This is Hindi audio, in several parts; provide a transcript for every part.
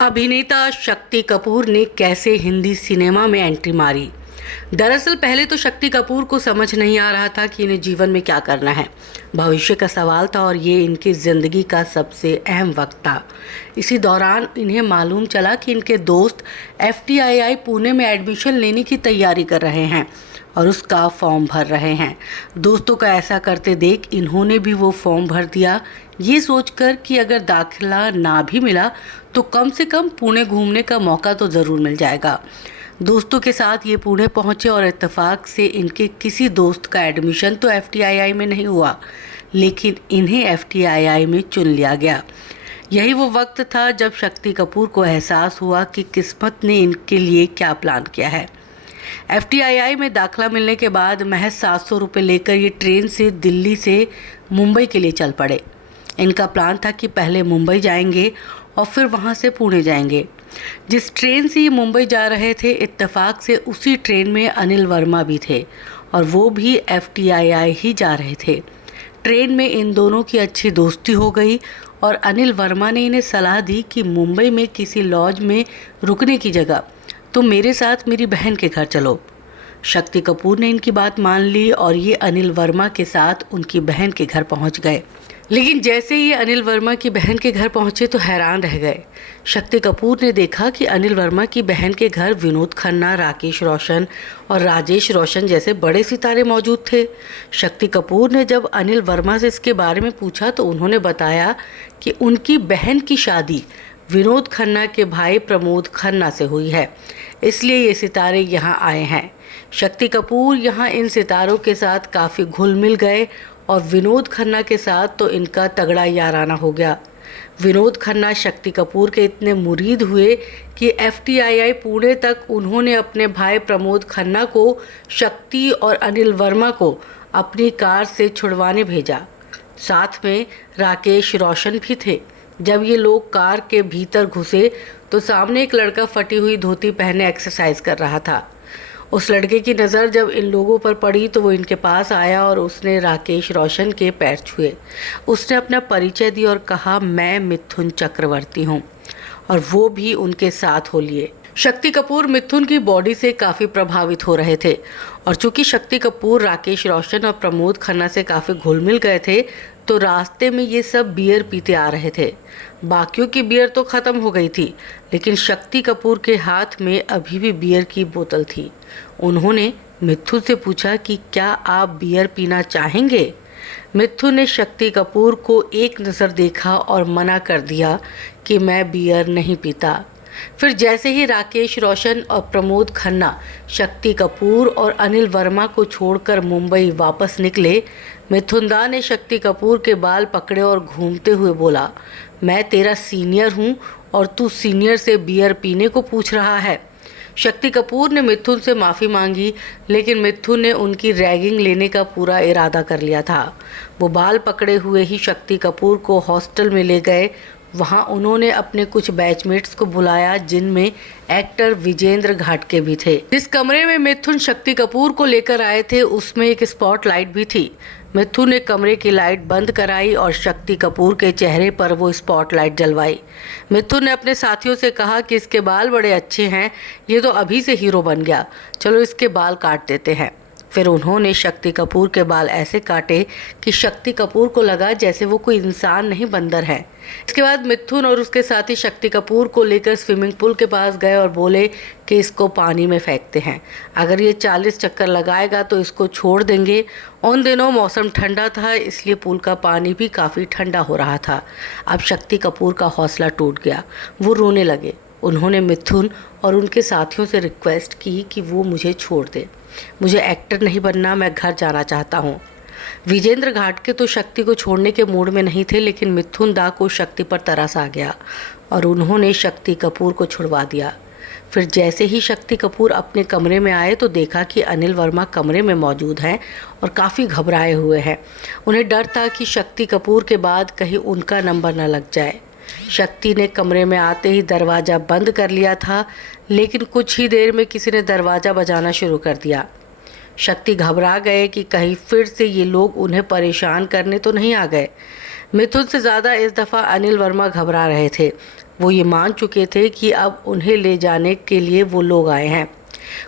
अभिनेता शक्ति कपूर ने कैसे हिंदी सिनेमा में एंट्री मारी। दरअसल पहले तो शक्ति कपूर को समझ नहीं आ रहा था कि इन्हें जीवन में क्या करना है। भविष्य का सवाल था और ये इनकी ज़िंदगी का सबसे अहम वक्त था। इसी दौरान इन्हें मालूम चला कि इनके दोस्त FTII पुणे में एडमिशन लेने की तैयारी कर रहे हैं और उसका फॉर्म भर रहे हैं। दोस्तों का ऐसा करते देख इन्होंने भी वो फॉर्म भर दिया, ये सोचकर कि अगर दाखिला ना भी मिला तो कम से कम पुणे घूमने का मौका तो ज़रूर मिल जाएगा। दोस्तों के साथ ये पुणे पहुंचे और इत्तेफाक से इनके किसी दोस्त का एडमिशन तो FTII में नहीं हुआ, लेकिन इन्हें FTII में चुन लिया गया। यही वो वक्त था जब शक्ति कपूर को एहसास हुआ कि किस्मत ने इनके लिए क्या प्लान किया है। FTII में दाखिला मिलने के बाद महज 700 रुपये लेकर ये ट्रेन से दिल्ली से मुंबई के लिए चल पड़े। इनका प्लान था कि पहले मुंबई जाएंगे और फिर वहाँ से पुणे जाएंगे। जिस ट्रेन से ये मुंबई जा रहे थे, इत्तेफाक से उसी ट्रेन में अनिल वर्मा भी थे और वो भी FTII ही जा रहे थे। ट्रेन में इन दोनों की अच्छी दोस्ती हो गई और अनिल वर्मा ने इन्हें सलाह दी कि मुंबई में किसी लॉज में रुकने की जगह तुम मेरे साथ मेरी बहन के घर चलो। शक्ति कपूर ने इनकी बात मान ली और ये अनिल वर्मा के साथ उनकी बहन के घर पहुंच गए। लेकिन जैसे ही अनिल वर्मा की बहन के घर पहुंचे तो हैरान रह गए। शक्ति कपूर ने देखा कि अनिल वर्मा की बहन के घर विनोद खन्ना, राकेश रोशन और राजेश रोशन जैसे बड़े सितारे मौजूद थे। शक्ति कपूर ने जब अनिल वर्मा से इसके बारे में पूछा तो उन्होंने बताया कि उनकी बहन की शादी विनोद खन्ना के भाई प्रमोद खन्ना से हुई है, इसलिए ये सितारे यहाँ आए हैं। शक्ति कपूर यहाँ इन सितारों के साथ काफ़ी घुल मिल गए और विनोद खन्ना के साथ तो इनका तगड़ा याराना हो गया। विनोद खन्ना शक्ति कपूर के इतने मुरीद हुए कि FTII पुणे तक उन्होंने अपने भाई प्रमोद खन्ना को शक्ति और अनिल वर्मा को अपनी कार से छुड़वाने भेजा। साथ में राकेश रोशन भी थे। जब ये लोग कार के भीतर घुसे तो सामने एक लड़का फटी हुई धोती पहने एक्सरसाइज कर रहा था। उस लड़के की नज़र जब इन लोगों पर पड़ी तो वो इनके पास आया और उसने राकेश रोशन के पैर छुए। उसने अपना परिचय दिया और कहा, मैं मिथुन चक्रवर्ती हूँ, और वो भी उनके साथ हो लिए। शक्ति कपूर मिथुन की बॉडी से काफ़ी प्रभावित हो रहे थे और चूंकि शक्ति कपूर राकेश रोशन और प्रमोद खन्ना से काफ़ी घुल मिल गए थे तो रास्ते में ये सब बियर पीते आ रहे थे। बाकियों की बियर तो ख़त्म हो गई थी, लेकिन शक्ति कपूर के हाथ में अभी भी बियर की बोतल थी। उन्होंने मिथुन से पूछा कि क्या आप बियर पीना चाहेंगे। मिथुन ने शक्ति कपूर को एक नज़र देखा और मना कर दिया कि मैं बियर नहीं पीता। फिर जैसे ही राकेश रोशन और प्रमोद खन्ना शक्ति कपूर और अनिल वर्मा को छोड़कर मुंबई वापस निकले, मिथुनदा ने शक्ति कपूर के बाल पकड़े और घूमते हुए बोला, मैं तेरा सीनियर हूँ और तू सीनियर से बियर पीने को पूछ रहा है। शक्ति कपूर ने मिथुन से माफ़ी मांगी, लेकिन मिथुन ने उनकी रैगिंग लेने का पूरा इरादा कर लिया था। वो बाल पकड़े हुए ही शक्ति कपूर को हॉस्टल में ले गए। वहाँ उन्होंने अपने कुछ बैचमेट्स को बुलाया जिनमें एक्टर विजेंद्र घाटके भी थे। जिस कमरे में मिथुन शक्ति कपूर को लेकर आए थे उसमें एक स्पॉटलाइट भी थी। मिथुन ने कमरे की लाइट बंद कराई और शक्ति कपूर के चेहरे पर वो स्पॉटलाइट जलवाई। मिथुन ने अपने साथियों से कहा कि इसके बाल बड़े अच्छे हैं, ये तो अभी से हीरो बन गया, चलो इसके बाल काट देते हैं। फिर उन्होंने शक्ति कपूर के बाल ऐसे काटे कि शक्ति कपूर को लगा जैसे वो कोई इंसान नहीं बंदर है। इसके बाद मिथुन और उसके साथी शक्ति कपूर को लेकर स्विमिंग पूल के पास गए और बोले कि इसको पानी में फेंकते हैं, अगर ये 40 चक्कर लगाएगा तो इसको छोड़ देंगे। उन दिनों मौसम ठंडा था, इसलिए पूल का पानी भी काफ़ी ठंडा हो रहा था। अब शक्ति कपूर का हौसला टूट गया, वो रोने लगे। उन्होंने मिथुन और उनके साथियों से रिक्वेस्ट की कि वो मुझे छोड़ दे, मुझे एक्टर नहीं बनना, मैं घर जाना चाहता हूँ। विजेंद्र घाटके तो शक्ति को छोड़ने के मूड में नहीं थे, लेकिन मिथुन दा को शक्ति पर तरस आ गया और उन्होंने शक्ति कपूर को छुड़वा दिया। फिर जैसे ही शक्ति कपूर अपने कमरे में आए तो देखा कि अनिल वर्मा कमरे में मौजूद हैं और काफ़ी घबराए हुए हैं। उन्हें डर था कि शक्ति कपूर के बाद कहीं उनका नंबर न लग जाए। शक्ति ने कमरे में आते ही दरवाज़ा बंद कर लिया था, लेकिन कुछ ही देर में किसी ने दरवाज़ा बजाना शुरू कर दिया। शक्ति घबरा गए कि कहीं फिर से ये लोग उन्हें परेशान करने तो नहीं आ गए। मिथुन से ज़्यादा इस दफ़ा अनिल वर्मा घबरा रहे थे। वो ये मान चुके थे कि अब उन्हें ले जाने के लिए वो लोग आए हैं।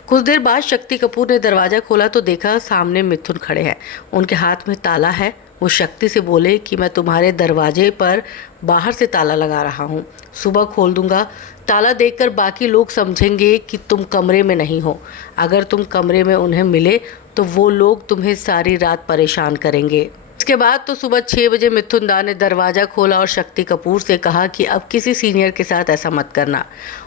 कुछ देर बाद शक्ति कपूर ने दरवाज़ा खोला तो देखा सामने मिथुन खड़े हैं। उनके हाथ में ताला है। वो शक्ति से बोले कि मैं तुम्हारे दरवाजे पर बाहर से ताला लगा रहा हूँ, सुबह खोल दूंगा। ताला देखकर बाकी लोग समझेंगे कि तुम कमरे में नहीं हो। अगर तुम कमरे में उन्हें मिले तो वो लोग तुम्हें सारी रात परेशान करेंगे। इसके बाद तो सुबह 6 बजे मिथुन दा ने दरवाज़ा खोला और शक्ति कपूर से कहा कि अब किसी सीनियर के साथ ऐसा मत करना।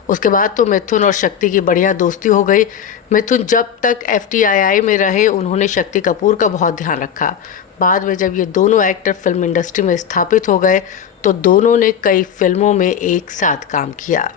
उसके बाद तो मिथुन और शक्ति की बढ़िया दोस्ती हो गई। मिथुन जब तक FTII में रहे उन्होंने शक्ति कपूर का बहुत ध्यान रखा। बाद में जब ये दोनों एक्टर फिल्म इंडस्ट्री में स्थापित हो गए तो दोनों ने कई फिल्मों में एक साथ काम किया।